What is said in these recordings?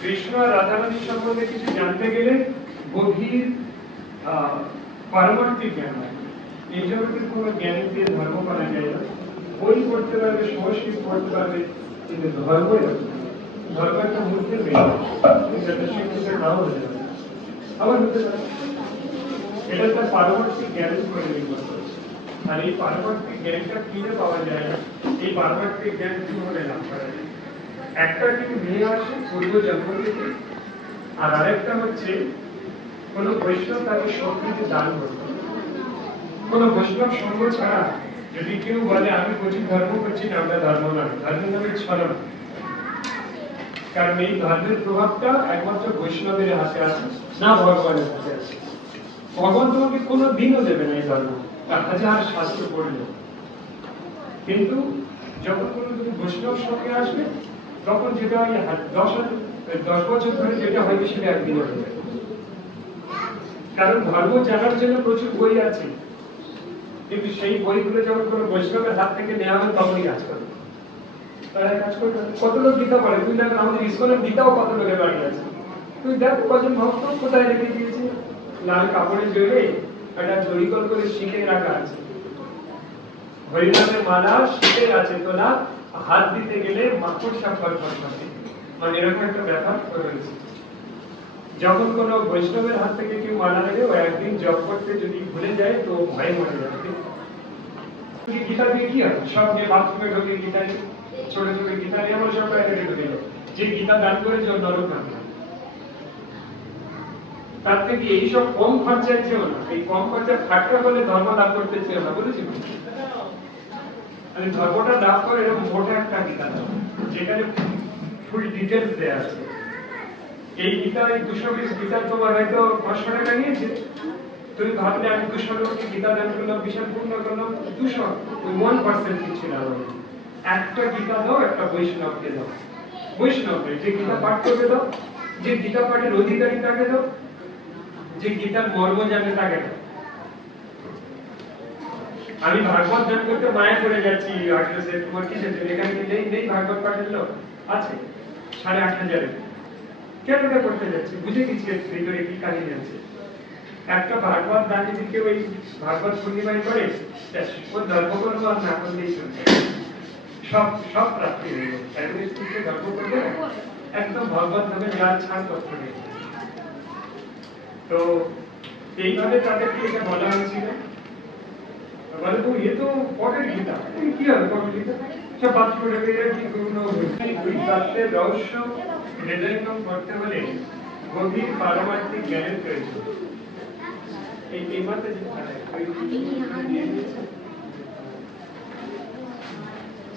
কৃষ্ণ আর রাধারানীর সম্বন্ধে কিছু জানতে গেলে গভীর আহ, পারমার্থিক জ্ঞান লাগে এই জগতের কোনো জ্ঞান দিয়ে ধর্ম করা যায় না বই পড়তে পারবে সংস্কৃত পড়তে পারবে কিন্তু ধর্ম ধর্ম একটা মূর্তির মেয়ে যাতে শিক্ষিত নাও হতে পারে আবার হতে পারে এটা তার পারমার্থিক জ্ঞানের উপরে নির্ভর করে আর এই পারমার্থিক জ্ঞানটা কিনে পাওয়া যায় না এই পারমার্থিক জ্ঞান কীভাবে লাভ করা যায় একটা কিন্তু নিয়ে আসে পূর্ব জন্ম থেকে আর আরেকটা হচ্ছে, কোন বৈষ্ণব তাকে শক্তিতে দান করতে। কোন বৈষ্ণব সঙ্গ ছাড়া যদি কেউ বলে, আমি কঠিন ধর্ম করছি না, আমরা ধর্ম নয় ধর্মের নামে ছলনা কারণ এই ধর্মের প্রভাবটা একমাত্র বৈষ্ণবের হাতে আছে, না ভগবানের হাতে আছে। ভগবান তোমাকে কোনো দিনও দেবে না এই ধর্ম হাজার শাস্ত্র পড়লে কিন্তু যখন কোনো তুমি বৈষ্ণব সঙ্গে আসবে তখন যেটা ওই দশ দশ বছর ধরে যেটা হয়তো সেটা একদিনে হয়ে যাবে কারণ ধর্ম জানার জন্য প্রচুর বই আছে। কিন্তু সেই বইগুলো যখন কোনো বৈষ্ণবের হাত থেকে নেওয়া হয়, তখনই কাজ করে। তারা কাজ করবে কত লোক গীতা পড়ে? তুই দেখ, আমাদের ইস্কনের গীতাও কত লোকের বাড়ি আছে। তুই দেখ, কজন ভক্ত কোথায় রেখে দিয়েছে? লাল কাপড়ে জড়ে একটা জড়িকল করে শিখে রাখা আছে। হরিনামের মালা শীতে আছে তোলা হাত দিতে গেলে ফল ফল করে। মানে এরকম একটা ব্যাপার রয়েছে যখন কোনো বৈষ্ণবের হাত থেকে কেউ মালা নেবে, ও একদিন জব করতে যদি ভুলে যায়, তো ভয়ে মরে যাবে। গীতা দিয়ে কি হবে? সব যে বাথরুমে ঢোকে গীতা ছোট ছোট গীতা নিয়ে, আমরা সব প্যাকেটে ঢুকে যাব যে গীতা দান করেছে ওর নরক নামে তার থেকে এইসব কম খরচায় চেয়েও না। এই কম খরচা খাটটা বলে ধর্ম লাভ করতে চেয়েও না বলেছি? আমি ধর্মটা লাভ করে এরকম মোটা একটা গীতা যেখানে ফুল ডিটেলস দেয়া আছে। এই গীতা এই দুশো বিশ গীতা তোমার হয়তো পাঁচশো টাকা নিয়েছে। তুমি ভাবলে, আমি দুশো লোককে গীতা দান করলাম বিশাল পূর্ণ করলাম, দুশো। ওই ওয়ান পার্সেন্ট কিছু না। একটা গীতা দাও, একটা বৈষ্ণবকে দাও। বৈষ্ণবকে, যে গীতা পাঠ করবে দাও, যে গীতা পাঠের অধিকারী তাকে দাও, যে গীতার মর্ম জানে তাকে দাও। আমি ভাগবত দান করতে মায়া করে যাচ্ছি, আঠেরো সেপ্টেম্বর কিসের জন্য এখানে কি নেই? নেই ভাগবত পাঠের লোক? আছে। সাড়ে আট হাজারে কেন এটা করতে যাচ্ছে? বুঝে গেছি ভিতরে কি কাহিনী আছে। একটা ভাগবত দান যদি কেউ এই ভাগবত পূর্ণিমায় করে ওর ধর্মকর্ম আর না করলেই চলবে। সব সব প্রাপ্তি হয়ে গেল। ধর্ম করবে একদম ভগবত নামে যার ছাড় করতে নেই। তো, এইভাবে তাদেরকে এটা বলা হয়েছিল। হবে? পটের গীতা সব পাঁচ এরা কি রহস্য হৃদয়ঙ্গম করতে হলে গভীর পারমার্থিক জ্ঞানের প্রয়োজন। এই মাত্র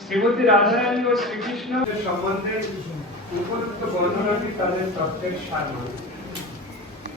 শ্রীমতী রাধারানী ও শ্রীকৃষ্ণ সম্বন্ধে উপযুক্ত বর্ণনাটি তাদের তত্ত্বের সার